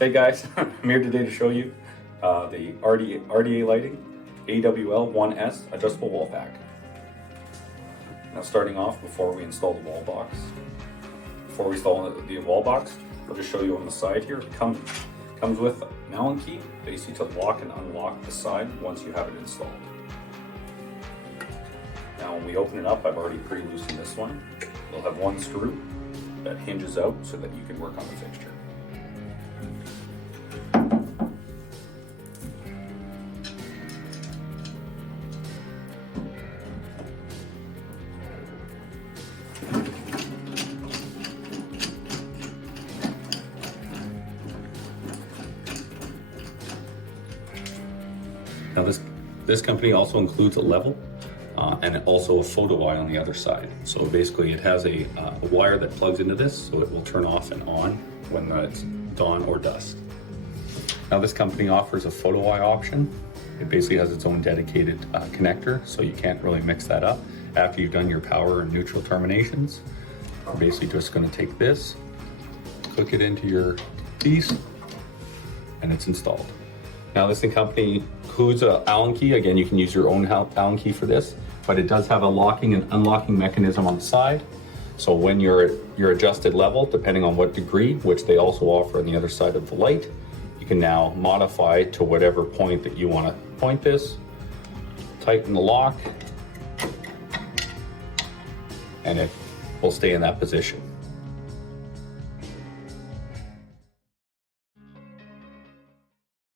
Hey guys, I'm here today to show you the RDA lighting AWL-1S adjustable wall pack. Now starting off, before we install the wall box, I'll just show you on the side here. It comes with an Allen key, basically to lock and unlock the side once you have it installed. Now when we open it up, I've already pre-loosened this one. You'll have one screw that hinges out so that you can work on the fixture. Now this company also includes a level and also a photo eye on the other side. So basically it has a wire that plugs into this, so it will turn off and on when it's dawn or dusk. Now this company offers a photo eye option. It basically has its own dedicated connector, so you can't really mix that up. After you've done your power and neutral terminations, you're basically just going to take this, click it into your piece, and it's installed. Now this company includes an Allen key. Again, you can use your own Allen key for this, but it does have a locking and unlocking mechanism on the side. So when you're at your adjusted level, depending on what degree, which they also offer on the other side of the light, you can now modify to whatever point that you want to point this, tighten the lock, and it will stay in that position.